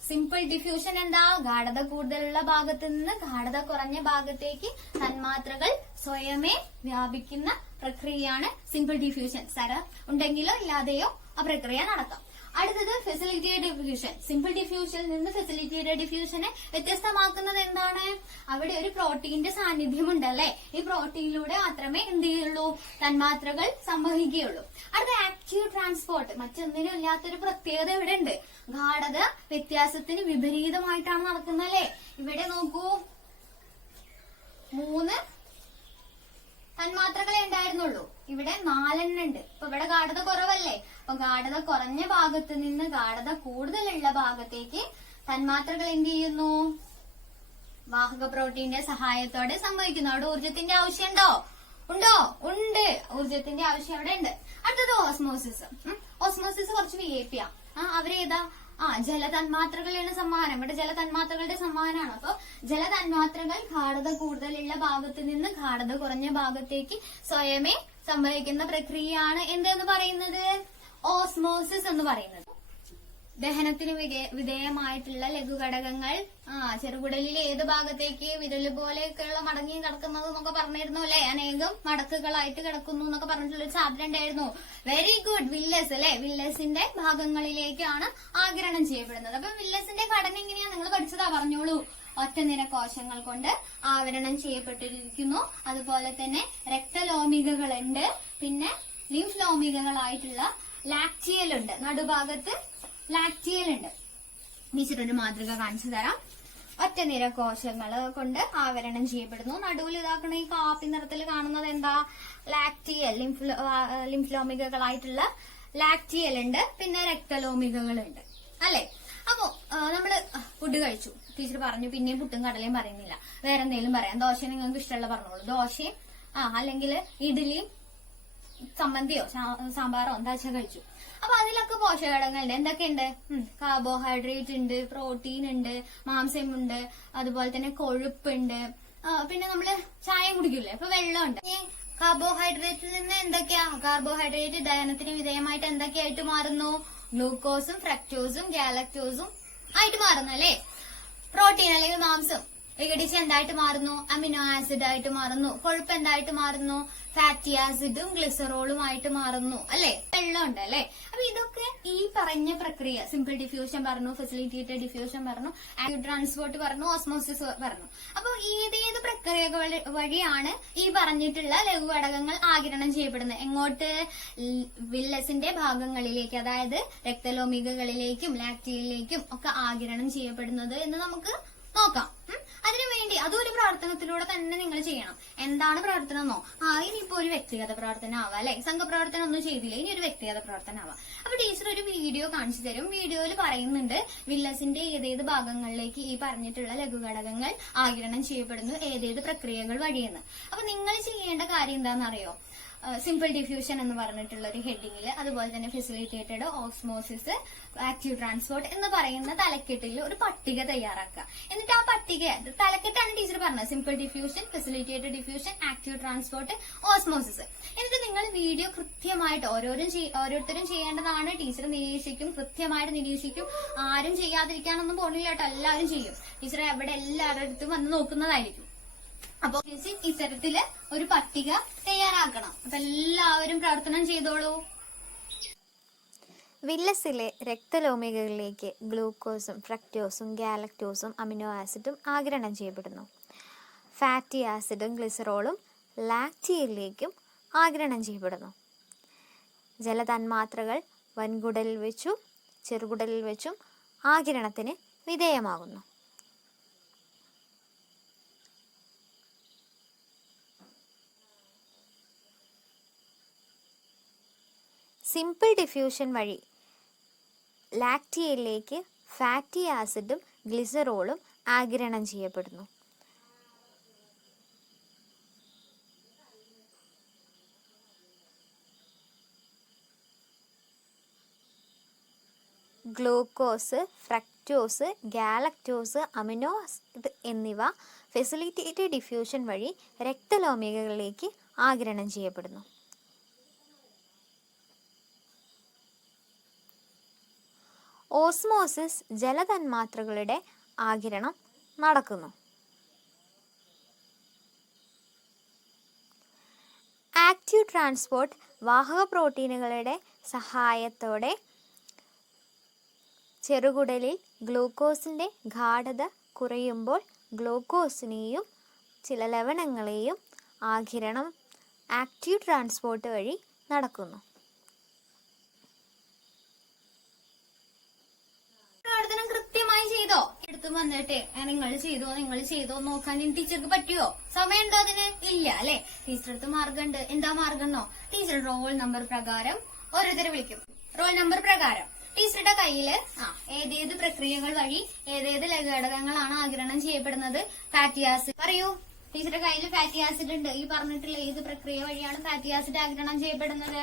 സിമ്പിൾ ഡിഫ്യൂഷൻ എന്താ? ഗാഢത കൂടുതലുള്ള ഭാഗത്ത് നിന്ന് ഗാഢത കുറഞ്ഞ ഭാഗത്തേക്ക് തന്മാത്രകൾ സ്വയമേ വ്യാപിക്കുന്ന പ്രക്രിയയാണ് സിമ്പിൾ ഡിഫ്യൂഷൻ. സ്ഥലം ഉണ്ടെങ്കിലോ ഇല്ലാതെയോ ആ പ്രക്രിയ നടക്കാം. അടുത്തത് ഫെസിലിറ്റേറ്റഡ് ഡിഫ്യൂഷൻ. സിമ്പിൾ ഡിഫ്യൂഷനിൽ നിന്ന് ഫെസിലിറ്റേറ്റഡ് ഡിഫ്യൂഷനെ വ്യത്യസ്തമാക്കുന്നത് എന്താണ്? അവിടെ ഒരു പ്രോട്ടീന്റെ സാന്നിധ്യം ഉണ്ടല്ലേ. ഈ പ്രോട്ടീനിലൂടെ മാത്രമേ എന്ത് ചെയ്യുള്ളൂ? തന്മാത്രകൾ സംവഹിക്കുകയുള്ളൂ. അടുത്ത ആക്റ്റീവ് ട്രാൻസ്പോർട്ട്. മറ്റൊന്നിനും ഇല്ലാത്തൊരു പ്രത്യേകത ഇവിടെ ഉണ്ട്. ഗാഢത വ്യത്യാസത്തിന് വിപരീതമായിട്ടാണ് നടക്കുന്നല്ലേ. ഇവിടെ നോക്കൂ, 3 തന്മാത്രകളെ ഉണ്ടായിരുന്നുള്ളൂ, ഇവിടെ 4 ഉണ്ട്. അപ്പൊ ഇവിടെ ഗാഢത കുറവല്ലേ. അപ്പൊ ഗാഢത കുറഞ്ഞ ഭാഗത്ത് നിന്ന് ഗാഢത കൂടുതലുള്ള ഭാഗത്തേക്ക് തന്മാത്രകൾ എന്ത് ചെയ്യുന്നു? വാഹക പ്രോട്ടീന്റെ സഹായത്തോടെ സംഭവിക്കുന്നു. അവിടെ ഊർജത്തിന്റെ ആവശ്യമുണ്ടോ? ഉണ്ടോ? ഉണ്ട്. ഊർജത്തിന്റെ ആവശ്യം അവിടെ ഉണ്ട്. അടുത്തത് ഓസ്മോസിസ്. ഓസ്മോസിസ് കുറച്ച് VIP അവരേതാ? ജലതന്മാത്രകളുടെ സംവഹനം. ഇവിടെ ജലതന്മാത്രകളുടെ സംവഹനമാണ്. അപ്പൊ ജലതന്മാത്രകൾ ഗാഢത കൂടുതലുള്ള ഭാഗത്ത് നിന്ന് ഗാഢത കുറഞ്ഞ ഭാഗത്തേക്ക് സ്വയമേ സംഭവിക്കുന്ന പ്രക്രിയയാണ് എന്തെന്ന് പറയുന്നത്? ഓസ്മോസിസ് എന്ന് പറയുന്നത്. ദഹനത്തിന് വിധേയമായിട്ടുള്ള ലഘുഘടകങ്ങൾ ചെറുകുടലിലെ ഏത് ഭാഗത്തേക്ക് വിരല് പോലെയൊക്കെയുള്ള മടങ്ങി കിടക്കുന്നത് എന്നൊക്കെ പറഞ്ഞിരുന്നു അല്ലെ. അനേകം മടക്കുകളായിട്ട് കിടക്കുന്നു എന്നൊക്കെ പറഞ്ഞിട്ടുള്ള സാധനം ഉണ്ടായിരുന്നു. Very good. വില്ലസ് അല്ലെ. വില്ലസിന്റെ ഭാഗങ്ങളിലേക്കാണ് ആഗിരണം ചെയ്യപ്പെടുന്നത്. അപ്പൊ വില്ലസിന്റെ ഘടന എങ്ങനെയാ നിങ്ങൾ പഠിച്ചതാ? പറഞ്ഞോളൂ. ഒറ്റനിര കോശങ്ങൾ കൊണ്ട് ആവരണം ചെയ്യപ്പെട്ടിരിക്കുന്നു. അതുപോലെ തന്നെ രക്തലോമികകളുണ്ട്, പിന്നെ ലിംഫ് ലോമികകളായിട്ടുള്ള ലാക്റ്റിയൽ ഉണ്ട്. നടുഭാഗത്ത് ലാക്റ്റിയൽ ഉണ്ട്. ടീച്ചർ ഒരു മാതൃക കാണിച്ചു തരാം. ഒറ്റനിര കോശങ്ങൾ കൊണ്ട് ആവരണം ചെയ്യപ്പെടുന്നു. നടുവിൽ ഇതാക്കണ ഈ കാപ്പി നിറത്തിൽ കാണുന്നത് എന്താ? ലാക്റ്റിയൽ ലിംഫ്ലോമികകളായിട്ടുള്ള ലാക്റ്റിയൽ ഉണ്ട്, പിന്നെ രക്തലോമികകളുണ്ട് അല്ലെ. അപ്പൊ നമ്മള് ഫുഡ് കഴിച്ചു, ടീച്ചർ പറഞ്ഞു, പിന്നെയും പുട്ടും കടലയും പറയുന്നില്ല, വേറെ എന്തെങ്കിലും പറയാം. ദോശ നിങ്ങൾക്ക് ഇഷ്ടമുള്ള പറഞ്ഞോളൂ. ദോശയും അല്ലെങ്കിൽ ഇഡ്ഡലിയും ചമ്മന്തിയോ സാമ്പാറോ എന്താ വെച്ചാൽ കഴിച്ചു. അപ്പൊ അതിലൊക്കെ പോഷകഘടകങ്ങളുണ്ട്. എന്തൊക്കെയുണ്ട്? കാർബോഹൈഡ്രേറ്റ് ഉണ്ട്, പ്രോട്ടീൻ ഉണ്ട്, മാംസ്യമുണ്ട്, അതുപോലെ തന്നെ കൊഴുപ്പുണ്ട്, പിന്നെ നമ്മള് ചായ കുടിക്കില്ലേ, അപ്പൊ വെള്ളമുണ്ട്. കാർബോഹൈഡ്രേറ്റിൽ നിന്ന് എന്തൊക്കെയാ? കാർബോഹൈഡ്രേറ്റ് ദഹനത്തിന് വിധേയമായിട്ട് എന്തൊക്കെയായിട്ട് മാറുന്നു? ഗ്ലൂക്കോസും ഫ്രക്ടോസും ഗാലക്ടോസും ആയിട്ട് മാറുന്നു അല്ലെ. പ്രോട്ടീൻ അല്ലെങ്കിൽ മാംസം വിഘടിച്ച് എന്തായിട്ട് മാറുന്നു? അമിനോ ആസിഡ് ആയിട്ട് മാറുന്നു. കൊഴുപ്പ് എന്തായിട്ട് മാറുന്നു? ഫാറ്റി ആസിഡും ഗ്ലിസറോളും ആയിട്ട് മാറുന്നു അല്ലെ. വെള്ളമുണ്ട് അല്ലെ. അപ്പൊ ഇതൊക്കെ ഈ പറഞ്ഞ പ്രക്രിയ, സിമ്പിൾ ഡിഫ്യൂഷൻ പറഞ്ഞു, ഫെസിലിറ്റേറ്റഡ് ഡിഫ്യൂഷൻ പറഞ്ഞു, ആക്റ്റീവ് ട്രാൻസ്പോർട്ട് പറഞ്ഞു, ഓസ്മോസിസ് പറഞ്ഞു. അപ്പൊ ഏതേത് പ്രക്രിയകൾ വഴിയാണ് ഈ പറഞ്ഞിട്ടുള്ള ലഘുഘടകങ്ങൾ ആഗിരണം ചെയ്യപ്പെടുന്നത്? എങ്ങോട്ട്? വില്ലസിന്റെ ഭാഗങ്ങളിലേക്ക്, അതായത് രക്തലോമികകളിലേക്കും ലാക്റ്റിയിലേക്കും ഒക്കെ ആഗിരണം ചെയ്യപ്പെടുന്നത് എന്ന് നമുക്ക് നോക്കാം. അതിനുവേണ്ടി അതൊരു പ്രവർത്തനത്തിലൂടെ തന്നെ നിങ്ങൾ ചെയ്യണം. എന്താണ് പ്രവർത്തനം എന്നോ? ഇനിയിപ്പോ ഒരു വ്യക്തിഗത പ്രവർത്തനം ആവാം അല്ലെ. സംഘപ്രവർത്തനം ഒന്നും ചെയ്തില്ല, ഇനി ഒരു വ്യക്തിഗത പ്രവർത്തനം ആവാം. അപ്പൊ ടീച്ചർ ഒരു വീഡിയോ കാണിച്ചു തരും. വീഡിയോയിൽ പറയുന്നുണ്ട് വില്ലസിന്റെ ഏതേത് ഭാഗങ്ങളിലേക്ക് ഈ പറഞ്ഞിട്ടുള്ള ലഘുഘടകങ്ങൾ ആഗിരണം ചെയ്യപ്പെടുന്നു, ഏതേത് പ്രക്രിയകൾ വഴിയെന്ന്. അപ്പൊ നിങ്ങൾ ചെയ്യേണ്ട കാര്യം എന്താണെന്നറിയോ? സിമ്പിൾ ഡിഫ്യൂഷൻ എന്ന് പറഞ്ഞിട്ടുള്ള ഒരു ഹെഡിങ്ങിൽ, അതുപോലെ തന്നെ ഫെസിലിറ്റേറ്റഡ്, ഓസ്മോസിസ്, ആക്റ്റീവ് ട്രാൻസ്പോർട്ട് എന്ന് പറയുന്ന തലക്കെട്ടിൽ ഒരു പട്ടിക തയ്യാറാക്കുക. എന്നിട്ട് ആ പട്ടിക, തലക്കെട്ടാണ് ടീച്ചർ പറഞ്ഞത്, simple diffusion, facilitated diffusion, active transport, osmosis. എന്നിട്ട് നിങ്ങൾ വീഡിയോ കൃത്യമായിട്ട് ഓരോരുത്തരും ചെയ്യേണ്ടതാണ്. ടീച്ചർ നിരീക്ഷിക്കും, കൃത്യമായിട്ട് നിരീക്ഷിക്കും. ആരും ചെയ്യാതിരിക്കാനൊന്നും പോണില്ല കേട്ടോ, എല്ലാവരും ചെയ്യും. ടീച്ചർ എവിടെ എല്ലാവരുടെ അടുത്തും വന്ന് നോക്കുന്നതായിരിക്കും. അപ്പൊ ഇത്തരത്തില് ഒരു പട്ടിക തയ്യാറാക്കണം. അപ്പൊ എല്ലാവരും പ്രവർത്തനം ചെയ്തോളൂ. വില്ലസിലെ രക്തലോമികകളിലേക്ക് ഗ്ലൂക്കോസും ഫ്രക്ടോസും ഗാലക്ടോസും അമിനോ ആസിഡും ആഗിരണം ചെയ്യപ്പെടുന്നു. ഫാറ്റി ആസിഡും ഗ്ലിസറോളും ലാക്റ്റിയിലേക്കും ആഗിരണം ചെയ്യപ്പെടുന്നു. ജലതന്മാത്രകൾ വൻകുടലിൽ വെച്ചും ചെറുകുടലിൽ വെച്ചും ആഗിരണത്തിന് വിധേയമാകുന്നു. സിമ്പിൾ ഡിഫ്യൂഷൻ വഴി ലാക്റ്റിയയിലേക്ക് ഫാറ്റി ആസിഡും ഗ്ലിസറോളും ആഗിരണം ചെയ്യപ്പെടുന്നു. Glucose, fructose, galactose, amino acid എന്നിവ ഫെസിലിറ്റേറ്റഡ് ഡിഫ്യൂഷൻ വഴി രക്തലോമികകളിലേക്ക് ആഗിരണം ചെയ്യപ്പെടുന്നു. ഓസ്മോസിസ് ജലതന്മാത്രകളുടെ ആഗിരണം നടക്കുന്നു. ആക്റ്റീവ് ട്രാൻസ്പോർട്ട് വാഹക പ്രോട്ടീനുകളുടെ സഹായത്തോടെ ചെറുകുടലിൽ ഗ്ലൂക്കോസിന്റെ ഗാഢത കുറയുമ്പോൾ ഗ്ലൂക്കോസിനെയും ചില ലവണങ്ങളെയും ആഗിരണം ആക്റ്റീവ് ട്രാൻസ്പോർട്ട് വഴി നടക്കുന്നു. പ്രവർത്തനം കൃത്യമായി ചെയ്തോ? എടുത്തു വന്നിട്ട് നിങ്ങൾ ചെയ്തോ നോക്കാൻ ടീച്ചർക്ക് പറ്റുമോ? സമയമുണ്ടോ അതിന്? ഇല്ല അല്ലെ. ടീച്ചർ അടുത്ത് മാർഗമുണ്ട്. എന്താ മാർഗം എന്നോ? ടീച്ചർ റോൾ നമ്പർ പ്രകാരം ഓരോരുത്തരെ വിളിക്കും. റോൾ നമ്പർ പ്രകാരം ടീച്ചറുടെ കയ്യില് ഏതേത് പ്രക്രിയകൾ വഴി ഏതേത് ലഘുഘടകങ്ങളാണ് ആഗിരണം ചെയ്യപ്പെടുന്നത്? Fatty acid. പറയൂ. ടീച്ചറുടെ കയ്യിൽ ഫാറ്റി ആസിഡ് ഉണ്ട്. ഈ പറഞ്ഞിട്ടുള്ള ഏത് പ്രക്രിയ വഴിയാണ് ഫാറ്റി ആസിഡ് ആഗിരണം ചെയ്യപ്പെടുന്നത്?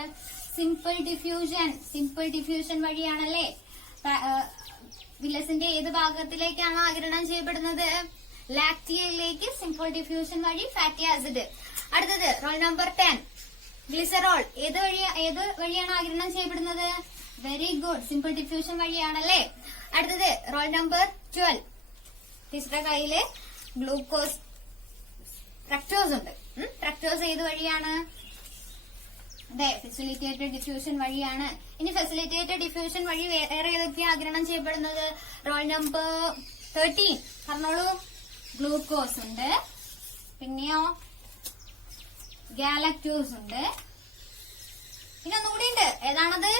Simple diffusion വഴിയാണല്ലേ. വില്ലസിന്റെ ഏത് ഭാഗത്തിലേക്കാണ് ആഗിരണം ചെയ്യപ്പെടുന്നത്? ലാക്റ്റിയയിലേക്ക് സിമ്പിൾ ഡിഫ്യൂഷൻ വഴി ഫാറ്റി ആസിഡ്. അടുത്തത് റോൾ നമ്പർ 10 ഗ്ലിസറോൾ. ഏത് വഴിയാണ് ആഗിരണം ചെയ്യപ്പെടുന്നത്? വെരി ഗുഡ്, സിമ്പിൾ ഡിഫ്യൂഷൻ വഴിയാണല്ലേ. അടുത്തത് റോൾ നമ്പർ 12 ടീച്ചറുടെ കയ്യില് ഗ്ലൂക്കോസ്, ഫ്രക്ടോസ് ഉണ്ട്. ഫ്രക്ടോസ് ഏത് വഴിയാണ്? അതെ, ഫെസിലിറ്റേറ്റഡ് ഡിഫ്യൂഷൻ വഴിയാണ്. ഇനി ഫെസിലിറ്റേറ്റഡ് ഡിഫ്യൂഷൻ വഴി വേറെ ഏതൊക്കെയാണ് ആഗിരണം ചെയ്യപ്പെടുന്നത്? റോൾ നമ്പർ 13 പറഞ്ഞോളൂ. ഗ്ലൂക്കോസ് ഉണ്ട്, പിന്നെയോ ഗാലക്ടോസ് ഉണ്ട്, പിന്നെ ഒന്നുകൂടി ഉണ്ട്. ഏതാണത്?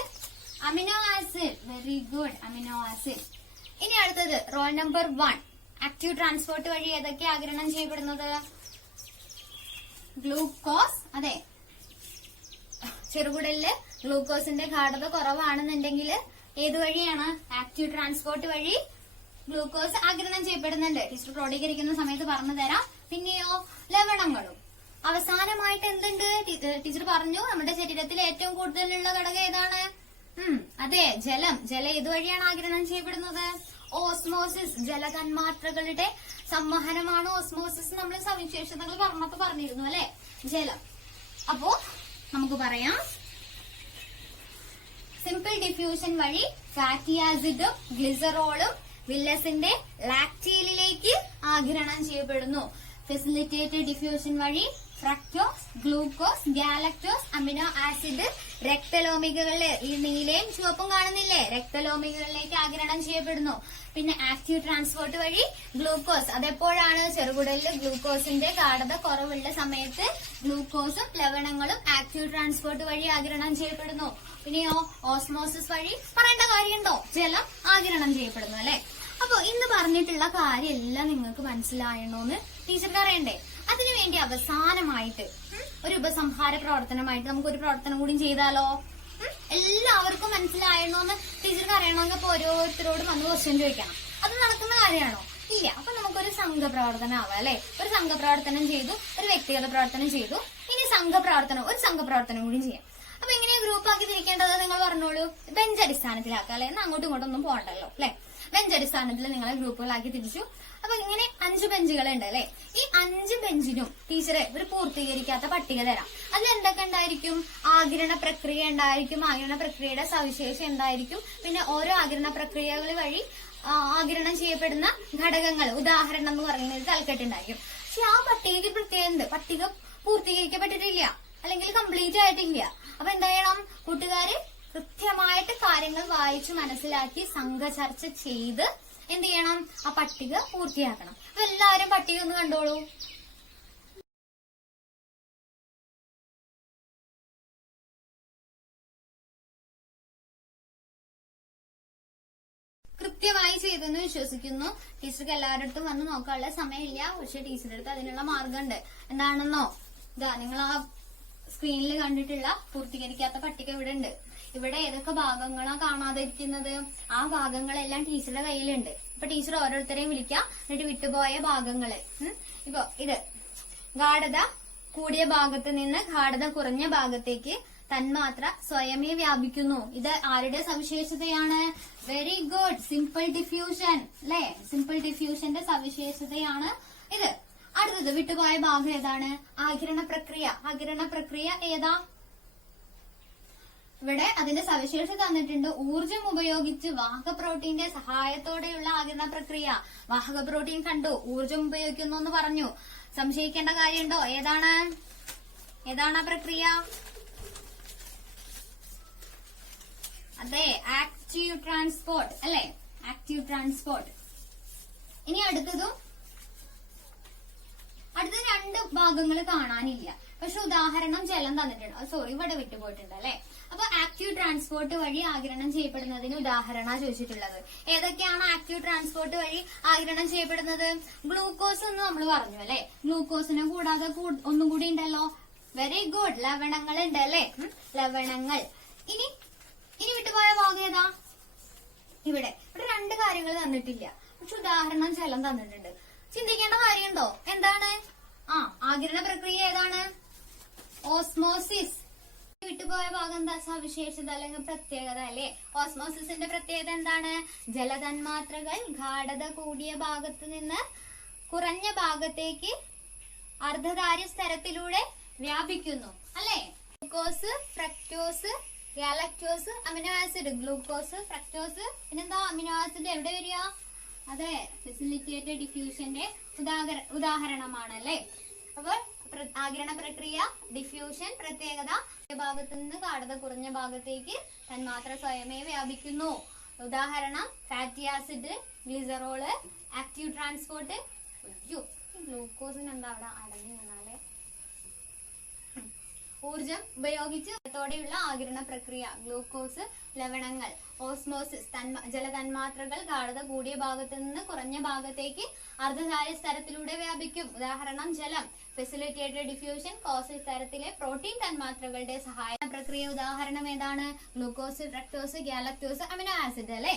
Amino acid. Very good, amino acid. ഇനി അടുത്തത് റോൾ നമ്പർ 1 ആക്റ്റീവ് ട്രാൻസ്പോർട്ട് വഴി ഏതൊക്കെ ആഗിരണം ചെയ്യപ്പെടുന്നത്? ഗ്ലൂക്കോസ്, അതെ, ചെറുകുടലില് ഗ്ലൂക്കോസിന്റെ ഗാഢത കുറവാണെന്നുണ്ടെങ്കിൽ ഏത് വഴിയാണ്? ആക്റ്റീവ് ട്രാൻസ്പോർട്ട് വഴി ഗ്ലൂക്കോസ് ആഗിരണം ചെയ്യപ്പെടുന്നുണ്ട്. ടീച്ചർ ക്രോഡീകരിക്കുന്ന സമയത്ത് പറഞ്ഞു തരാം. പിന്നെയോ ലവണങ്ങളും. അവസാനമായിട്ട് എന്തുണ്ട്? ടീച്ചർ പറഞ്ഞു നമ്മുടെ ശരീരത്തിൽ ഏറ്റവും കൂടുതലുള്ള ഘടകം ഏതാണ്? അതെ, ജലം. ജലം ഏതുവഴിയാണ് ആഗിരണം ചെയ്യപ്പെടുന്നത്? ഓസ്മോസിസ്. ജലതന്മാത്രകളുടെ സംവഹനമാണ് ഓസ്മോസിസ്. നമ്മൾ സവിശേഷതകൾ പറഞ്ഞപ്പോ പറഞ്ഞിരുന്നു അല്ലെ? ജലം. അപ്പോ നമുക്ക് പറയാം, സിമ്പിൾ ഡിഫ്യൂഷൻ വഴി ഫാറ്റി ആസിഡും ഗ്ലിസറോളും വില്ലസിന്റെ ലാക്റ്റീലിലേക്ക് ആഗിരണം ചെയ്യപ്പെടുന്നു. ഫെസിലിറ്റേറ്റഡ് ഡിഫ്യൂഷൻ വഴി fructose, glucose, galactose, amino acid രക്തലോമികകളില്, ഈ നീലയും ചുവപ്പും കാണുന്നില്ലേ, രക്തലോമികകളിലേക്ക് ആഗിരണം ചെയ്യപ്പെടുന്നു. പിന്നെ ആക്റ്റീവ് ട്രാൻസ്പോർട്ട് വഴി ഗ്ലൂക്കോസ്, അതെപ്പോഴാണ്? ചെറുകുടലിൽ ഗ്ലൂക്കോസിന്റെ ഗാഢത കുറവുള്ള സമയത്ത് ഗ്ലൂക്കോസും ലവണങ്ങളും ആക്റ്റീവ് ട്രാൻസ്പോർട്ട് വഴി ആഗിരണം ചെയ്യപ്പെടുന്നു. പിന്നെയോ ഓസ്മോസിസ് വഴി പറയേണ്ട കാര്യമുണ്ടോ? ജലം ആഗിരണം ചെയ്യപ്പെടുന്നു അല്ലെ? അപ്പൊ ഇന്ന് പറഞ്ഞിട്ടുള്ള കാര്യമെല്ലാം നിങ്ങൾക്ക് മനസ്സിലായണോന്ന് ടീച്ചർക്ക് അറിയണ്ടേ? അതിനുവേണ്ടി അവസാനമായിട്ട് ഒരു ഉപസംഹാര പ്രവർത്തനമായിട്ട് നമുക്കൊരു പ്രവർത്തനം കൂടി ചെയ്താലോ? എല്ലാവർക്കും മനസ്സിലായണോന്ന് ടീച്ചർക്ക് അറിയണമെങ്കിൽ ഇപ്പൊ ഓരോരുത്തരോടും വന്ന് ക്വസ്റ്റ്യൻ ചോദിക്കണം. അത് നടക്കുന്ന കാര്യമാണോ? ഇല്ല. അപ്പൊ നമുക്കൊരു സംഘപ്രവർത്തനം ആവാം അല്ലെ? ഒരു സംഘപ്രവർത്തനം ചെയ്തു, ഒരു വ്യക്തിഗത പ്രവർത്തനം ചെയ്തു, ഇനി ഒരു സംഘപ്രവർത്തനം കൂടി ചെയ്യാം. അപ്പൊ എങ്ങനെയാ ഗ്രൂപ്പ് ആക്കി തിരിക്കേണ്ടത് നിങ്ങൾ പറഞ്ഞോളൂ. ബെഞ്ച് അടിസ്ഥാനത്തിലാക്കാം അല്ലെ? എന്നാൽ അങ്ങോട്ടും ഇങ്ങോട്ടും ഒന്നും പോകണ്ടല്ലോ അല്ലെ? ബെഞ്ച് അടിസ്ഥാനത്തിൽ നിങ്ങളെ ഗ്രൂപ്പുകളാക്കി തിരിച്ചു. അപ്പൊ ഇങ്ങനെ 5 ബെഞ്ചുകൾ ഉണ്ട് അല്ലെ? ഈ 5 ബെഞ്ചിനും ടീച്ചറെ ഒരു പൂർത്തീകരിക്കാത്ത പട്ടിക തരാം. അതിൽ എന്തൊക്കെ ഉണ്ടായിരിക്കും? ആഗിരണ പ്രക്രിയ ഉണ്ടായിരിക്കും, ആഗിരണ പ്രക്രിയയുടെ സവിശേഷം ഉണ്ടായിരിക്കും, പിന്നെ ഓരോ ആഗിരണ പ്രക്രിയകൾ വഴി ആഗിരണം ചെയ്യപ്പെടുന്ന ഘടകങ്ങൾ, ഉദാഹരണം എന്ന് പറയുന്നത് തലക്കെട്ടുണ്ടായിരിക്കും. പക്ഷെ ആ പട്ടികയ്ക്ക് പ്രത്യേകത, പട്ടിക പൂർത്തീകരിക്കപ്പെട്ടിട്ടില്ല അല്ലെങ്കിൽ കംപ്ലീറ്റ് ആയിട്ടില്ല. അപ്പൊ എന്താ ചെയ്യണം? കൂട്ടുകാര് കൃത്യമായിട്ട് കാര്യങ്ങൾ വായിച്ചു മനസ്സിലാക്കി സംഘചർച്ച ചെയ്ത് എന്ത് ചെയ്യണം? ആ പട്ടിക പൂർത്തിയാക്കണം. അപ്പൊ എല്ലാവരും പട്ടിക ഒന്ന് കണ്ടോളൂ. കൃത്യമായി ചെയ്തെന്ന് വിശ്വസിക്കുന്നു. ടീച്ചർക്ക് എല്ലാവരുടെ അടുത്തും വന്ന് നോക്കാനുള്ള സമയമില്ല, പക്ഷെ ടീച്ചറുടെ അടുത്ത് അതിനുള്ള മാർഗമുണ്ട്. എന്താണെന്നോ? ഇതാ നിങ്ങൾ ആ സ്ക്രീനിൽ കണ്ടിട്ടുള്ള പൂർത്തീകരിക്കാത്ത പട്ടിക ഇവിടെ ഉണ്ട്. ഇവിടെ ഏതൊക്കെ ഭാഗങ്ങളാ കാണാതെ ഇരിക്കുന്നത്? ആ ഭാഗങ്ങളെല്ലാം ടീച്ചറുടെ കയ്യിലുണ്ട്. ഇപ്പൊ ടീച്ചർ ഓരോരുത്തരെയും വിളിക്കാം, എന്നിട്ട് വിട്ടുപോയ ഭാഗങ്ങള്. ഇപ്പൊ ഇത് ഗാഢത കൂടിയ ഭാഗത്ത് നിന്ന് ഗാഢത കുറഞ്ഞ ഭാഗത്തേക്ക് തന്മാത്ര സ്വയമേ വ്യാപിക്കുന്നു. ഇത് ആരുടെ സവിശേഷതയാണ്? വെരി ഗുഡ്, സിമ്പിൾ ഡിഫ്യൂഷൻ അല്ലെ? സിമ്പിൾ ഡിഫ്യൂഷന്റെ സവിശേഷതയാണ് ഇത്. അടുത്തത് വിട്ടുപോയ ഭാഗം ഏതാണ്? ആഗിരണ പ്രക്രിയ. ആഗിരണ പ്രക്രിയ ഏതാ? ഇവിടെ അതിന്റെ സവിശേഷത തന്നിട്ടുണ്ട്. ഊർജം ഉപയോഗിച്ച് വാഹക പ്രോട്ടീന്റെ സഹായത്തോടെയുള്ള ആഗിരണ പ്രക്രിയ. വാഹക പ്രോട്ടീൻ കണ്ടു, ഊർജം ഉപയോഗിക്കുന്നു എന്ന് പറഞ്ഞു. സംശയിക്കേണ്ട കാര്യമുണ്ടോ? ഏതാണ് ആ പ്രക്രിയ? അതെ, ആക്റ്റീവ് ട്രാൻസ്പോർട്ട് അല്ലെ? Active transport. ഇനി അടുത്തത് 2 ഭാഗങ്ങൾ കാണാനില്ല, പക്ഷെ ഉദാഹരണം ജലം തന്നിട്ടുണ്ട്. സോറി, ഇവിടെ വിട്ടുപോയിട്ടുണ്ട് അല്ലെ? അപ്പൊ ആക്റ്റീവ് ട്രാൻസ്പോർട്ട് വഴി ആഗിരണം ചെയ്യപ്പെടുന്നതിന് ഉദാഹരണ ചോദിച്ചിട്ടുള്ളത്. ഏതൊക്കെയാണ് ആക്റ്റീവ് ട്രാൻസ്പോർട്ട് വഴി ആഗിരണം ചെയ്യപ്പെടുന്നത്? ഗ്ലൂക്കോസ് എന്ന് നമ്മൾ പറഞ്ഞു അല്ലെ? ഗ്ലൂക്കോസിനെ കൂടാതെ ഒന്നും കൂടി ഉണ്ടല്ലോ. വെരി ഗുഡ്, ലവണങ്ങൾ ഉണ്ട് അല്ലെ? ലവണങ്ങൾ. ഇനി വിട്ടുപോയ ഭാഗം ഏതാ? ഇവിടെ 2 കാര്യങ്ങൾ തന്നിട്ടില്ല, പക്ഷെ ഉദാഹരണം ജലം തന്നിട്ടുണ്ട്. ചിന്തിക്കേണ്ട കാര്യമുണ്ടോ? എന്താണ്? ആഗിരണ പ്രക്രിയ ഏതാണ്? ഓസ്മോസിസ്. വിട്ടുപോയ ഭാഗം എന്താ? സവിശേഷത അല്ലെങ്കിൽ പ്രത്യേകത അല്ലെ? ഓസ്മോസിസിന്റെ പ്രത്യേകത എന്താണ്? ജലതന്മാത്രകൾ ഗാഢത കൂടിയ ഭാഗത്ത് നിന്ന് കുറഞ്ഞ ഭാഗത്തേക്ക് അർദ്ധധാര്യ സ്തരത്തിലൂടെ വ്യാപിക്കുന്നു അല്ലെ? Glucose, fructose, galactose, amino acid. Glucose, fructose, പിന്നെന്താ? അമിനോ ആസിഡ് എവിടെ വരിക? അതെ, ഫെസിലിറ്റേറ്റഡ് ഡിഫ്യൂഷന്റെ ഉദാഹരണമാണ് അല്ലെ? അപ്പോൾ ആഗിരണ പ്രക്രിയ, ഡിഫ്യൂഷൻ, പ്രത്യേകത ഭാഗത്ത് നിന്ന് ഗാഢത കുറഞ്ഞ ഭാഗത്തേക്ക് തന്മാത്ര സ്വയമേ വ്യാപിക്കുന്നു. ഉദാഹരണം fatty acid, glycerol, active transport. ഗ്ലൂക്കോസിന് എന്താ അവിടെ അടങ്ങി നിന്നാലേ? ഊർജം ഉപയോഗിച്ച് ത്തോടെയുള്ള ആഗിരണ പ്രക്രിയ. ഗ്ലൂക്കോസ്, ലവണങ്ങൾ, ഓസ്മോസിസ്, ജലതന്മാത്രകൾ ഗാഢത കൂടിയ ഭാഗത്ത് നിന്ന് കുറഞ്ഞ ഭാഗത്തേക്ക് അർദ്ധധാര സ്തരത്തിലൂടെ വ്യാപിക്കും. ഉദാഹരണം ജലം. ഫെസിലിറ്റേറ്റഡ് ഡിഫ്യൂഷൻ കോശ സ്തരത്തിലെ പ്രോട്ടീൻ തന്മാത്രകളുടെ സഹായ പ്രക്രിയ. ഉദാഹരണം ഏതാണ്? Glucose, fructose, galactose, amino acid അല്ലെ.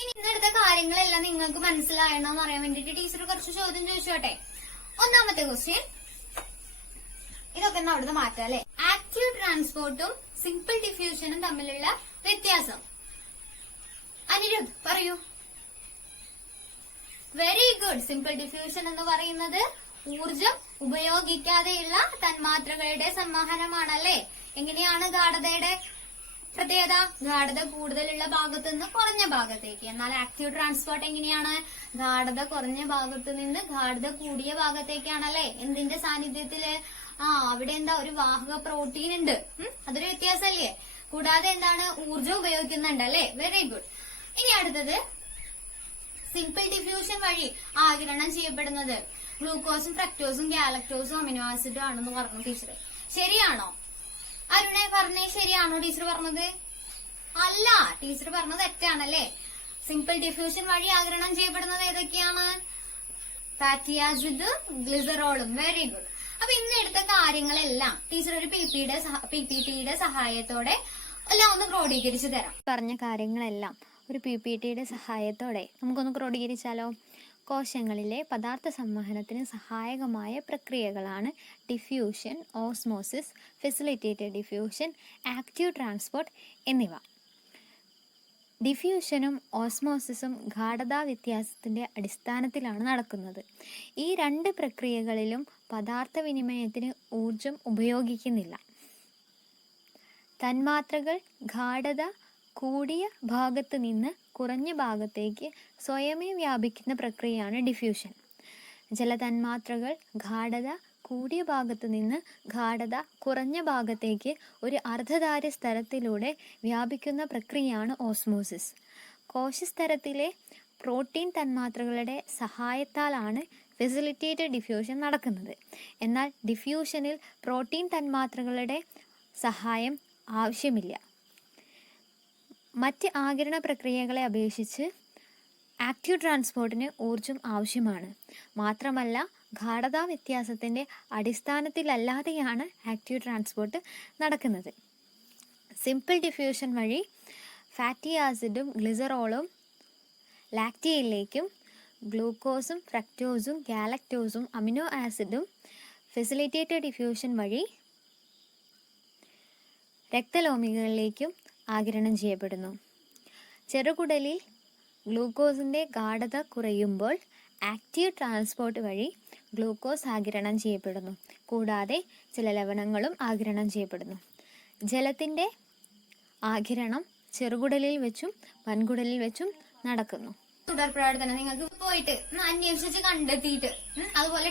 ഇനി ഇന്നെടുത്ത കാര്യങ്ങളെല്ലാം നിങ്ങൾക്ക് മനസ്സിലായണോ എന്ന് അറിയാൻ വേണ്ടിട്ട് ടീച്ചർ കുറച്ച് ചോദ്യം ചോദിച്ചോട്ടെ. ഒന്നാമത്തെ ക്വസ്റ്റ്യൻ, ഇതൊക്കെ ഒന്ന് അവിടുന്ന് മാറ്റാം അല്ലെ. ആക്റ്റീവ് ട്രാൻസ്പോർട്ടും സിമ്പിൾ ഡിഫ്യൂഷനും തമ്മിലുള്ള വ്യത്യാസം. അനിരുദ്ധ് പറയൂ. Very good. സിമ്പിൾ ഡിഫ്യൂഷൻ എന്ന് പറയുന്നത് ഊർജം ഉപയോഗിക്കാതെയുള്ള തന്മാത്രകളുടെ സമാഹരണമാണല്ലേ. എങ്ങനെയാണ് ഗാഢതയുടെ പ്രത്യേകത? ഗാഢത കൂടുതലുള്ള ഭാഗത്ത് നിന്ന് കുറഞ്ഞ ഭാഗത്തേക്ക്. എന്നാൽ ആക്റ്റീവ് ട്രാൻസ്പോർട്ട് എങ്ങനെയാണ്? ഗാഢത കുറഞ്ഞ ഭാഗത്ത് നിന്ന് ഗാഢത കൂടിയ ഭാഗത്തേക്കാണല്ലേ. എന്തിന്റെ സാന്നിധ്യത്തില്? അവിടെ എന്താ, ഒരു വാഹക പ്രോട്ടീൻ ഉണ്ട്. അതൊരു വ്യത്യാസമല്ലേ. കൂടാതെ എന്താണ്, ഊർജം ഉപയോഗിക്കുന്നുണ്ട് അല്ലെ. Very good. ഇനി അടുത്തത്, സിമ്പിൾ ഡിഫ്യൂഷൻ വഴി ആഗിരണം ചെയ്യപ്പെടുന്നത് ഗ്ലൂക്കോസും ഫ്രക്ടോസും ഗാലക്ടോസും അമിനോ ആസിഡും ആണെന്ന് പറഞ്ഞു ടീച്ചർ. ശരിയാണോ? അരുണെ പറഞ്ഞേ, ശരിയാണോ ടീച്ചർ പറഞ്ഞത്? അല്ല, ടീച്ചർ പറഞ്ഞത് തെറ്റാണല്ലേ. സിമ്പിൾ ഡിഫ്യൂഷൻ വഴി ആഗിരണം ചെയ്യപ്പെടുന്നത് ഏതൊക്കെയാണ്? ഫാറ്റി ആസിഡ്, ഗ്ലിസറോളും. Very good. അപ്പൊ ഇന്ന് എടുത്ത കാര്യങ്ങളെല്ലാം ടീച്ചർ ഒരു PPT-യുടെ സഹായത്തോടെ എല്ലാം ഒന്ന് ക്രോഡീകരിച്ചു തരാം. പറഞ്ഞ കാര്യങ്ങളെല്ലാം ഒരു PPT-യുടെ സഹായത്തോടെ നമുക്കൊന്ന് ക്രോഡീകരിച്ചാലോ. കോശങ്ങളിലെ പദാർത്ഥ സംവഹനത്തിന് സഹായകമായ പ്രക്രിയകളാണ് diffusion, osmosis, facilitated diffusion, active transport എന്നിവ. ഡിഫ്യൂഷനും ഓസ്മോസിസും ഗാഢതാ വ്യത്യാസത്തിൻ്റെ അടിസ്ഥാനത്തിലാണ് നടക്കുന്നത്. ഈ രണ്ട് പ്രക്രിയകളിലും പദാർത്ഥ വിനിമയത്തിന് ഊർജം ഉപയോഗിക്കുന്നില്ല. തന്മാത്രകൾ ഗാഢത കൂടിയ ഭാഗത്ത് നിന്ന് കുറഞ്ഞ ഭാഗത്തേക്ക് സ്വയമേ വ്യാപിക്കുന്ന പ്രക്രിയയാണ് ഡിഫ്യൂഷൻ. ജലതന്മാത്രകൾ ഗാഢത കൂടിയ ഭാഗത്ത് നിന്ന് ഗാഢത കുറഞ്ഞ ഭാഗത്തേക്ക് ഒരു അർദ്ധധാര സ്തരത്തിലൂടെ വ്യാപിക്കുന്ന പ്രക്രിയയാണ് ഓസ്മോസിസ്. കോശസ്തരത്തിലെ പ്രോട്ടീൻ തന്മാത്രകളുടെ സഹായത്താലാണ് ഫെസിലിറ്റേറ്റഡ് ഡിഫ്യൂഷൻ നടക്കുന്നത്. എന്നാൽ ഡിഫ്യൂഷനിൽ പ്രോട്ടീൻ തന്മാത്രകളുടെ സഹായം ആവശ്യമില്ല. മറ്റ് ആഗിരണ പ്രക്രിയകളെ അപേക്ഷിച്ച് ആക്റ്റീവ് ട്രാൻസ്പോർട്ടിന് ഊർജം ആവശ്യമാണ്. മാത്രമല്ല, ഗാഢതാ വ്യത്യാസത്തിൻ്റെ അടിസ്ഥാനത്തിലല്ലാതെയാണ് ആക്റ്റീവ് ട്രാൻസ്പോർട്ട് നടക്കുന്നത്. സിമ്പിൾ ഡിഫ്യൂഷൻ വഴി ഫാറ്റി ആസിഡും ഗ്ലിസറോളും ലാക്റ്റിയയിലേക്കും ഗ്ലൂക്കോസും ഫ്രക്ടോസും ഗാലക്ടോസും അമിനോ ആസിഡും ഫെസിലിറ്റേറ്റഡ് ഡിഫ്യൂഷൻ വഴി രക്തലോമികളിലേക്കും ആഗിരണം ചെയ്യപ്പെടുന്നു. ചെറുകുടലിൽ ഗ്ലൂക്കോസിൻ്റെ ഗാഢത കുറയുമ്പോൾ ആക്റ്റീവ് ട്രാൻസ്പോർട്ട് വഴി ഗ്ലൂക്കോസ് ആഗിരണം ചെയ്യപ്പെടുന്നു. കൂടാതെ ചില ലവണങ്ങളും ആഗിരണം ചെയ്യപ്പെടുന്നു. ജലത്തിൻ്റെ ആഗിരണം ചെറുകുടലിൽ വെച്ചും വൻകുടലിൽ വെച്ചും നടക്കുന്നു. തുടർ പ്രവർത്തനം നിങ്ങൾക്ക് പോയിട്ട് അന്വേഷിച്ച് കണ്ടെത്തിയിട്ട് അതുപോലെ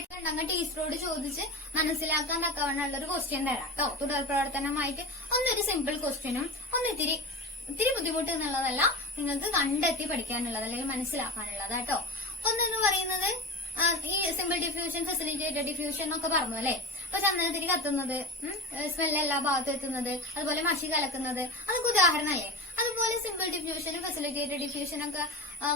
ടീച്ചറോട് ചോദിച്ച് മനസ്സിലാക്കാൻ തക്കവണ്ണുള്ള ഒരു ക്വസ്റ്റ്യൻ തരാം കേട്ടോ. തുടർ പ്രവർത്തനമായിട്ട് ഒന്നൊരു സിമ്പിൾ ക്വസ്റ്റ്യനും ഒന്നിത്തിരി ബുദ്ധിമുട്ട് എന്നുള്ളതല്ല, നിങ്ങൾക്ക് കണ്ടെത്തി പഠിക്കാനുള്ളത് അല്ലെങ്കിൽ മനസ്സിലാക്കാനുള്ളത് കേട്ടോ. ഒന്നെന്ന് പറയുന്നത് ഈ സിമ്പിൾ ഡിഫ്യൂഷൻ, ഫെസിലിറ്റേറ്റഡ് ഡിഫ്യൂഷൻ എന്നൊക്കെ പറഞ്ഞു അല്ലെ. അപ്പൊ ചന്ദനത്തിരി കത്തുന്നത്, സ്മെല്ല് എല്ലാ ഭാഗത്തും എത്തുന്നത്, അതുപോലെ മഷി കലക്കുന്നത്, അതൊക്കെ ഉദാഹരണം അല്ലേ. അതുപോലെ സിമ്പിൾ ഡിഫ്യൂഷനും ഫെസിലിറ്റേറ്റഡ് ഡിഫ്യൂഷനൊക്കെ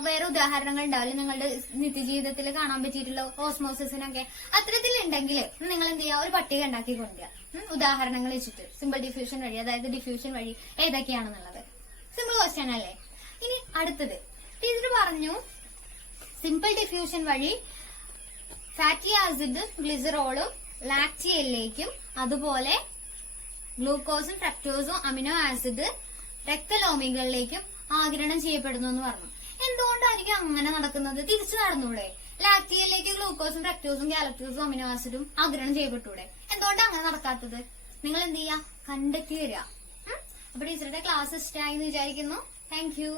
വേറെ ഉദാഹരണങ്ങൾ ഉണ്ടാവില്ല നിങ്ങളുടെ നിത്യജീവിതത്തിൽ കാണാൻ പറ്റിയിട്ടുള്ള ഓസ്മോസിസിനൊക്കെ. അത്തരത്തിലുണ്ടെങ്കിൽ നിങ്ങൾ എന്ത് ചെയ്യുക, ഒരു പട്ടിക ഉണ്ടാക്കി കൊണ്ടുവരിക ഉദാഹരണങ്ങൾ വെച്ചിട്ട്. സിമ്പിൾ ഡിഫ്യൂഷൻ വഴി, അതായത് ഡിഫ്യൂഷൻ വഴി ഏതൊക്കെയാണെന്നുള്ളത്. സിമ്പിൾ ക്വസ്റ്റ്യൻ അല്ലേ. ഇനി അടുത്തത് ടീച്ചർ പറഞ്ഞു, സിമ്പിൾ ഡിഫ്യൂഷൻ വഴി ഫാറ്റി ആസിഡ് ഗ്ലിസറോളും ലാക്റ്റിയയിലേക്കും അതുപോലെ ഗ്ലൂക്കോസും ഫ്രക്ടോസും അമിനോ ആസിഡ് രക്തലോമികളിലേക്കും ആഗിരണം ചെയ്യപ്പെടുന്നു എന്ന് പറഞ്ഞു. എന്തുകൊണ്ടായിരിക്കും അങ്ങനെ നടക്കുന്നത്? തിരിച്ചു നടന്നൂടെ? ലാക്റ്റിയയിലേക്ക് ഗ്ലൂക്കോസും ഫ്രക്ടോസും ഗാലക്ടോസും അമിനോ ആസിഡും ആഗിരണം ചെയ്യപ്പെട്ടൂടെ? എന്തുകൊണ്ടാണ് അങ്ങനെ നടക്കാത്തത്? നിങ്ങൾ എന്ത് ചെയ്യുക, കണ്ടെത്തി വരിക. അപ്പൊ ടീച്ചറുടെ ക്ലാസ് ഇഷ്ടമായി എന്ന് വിചാരിക്കുന്നു. Thank you.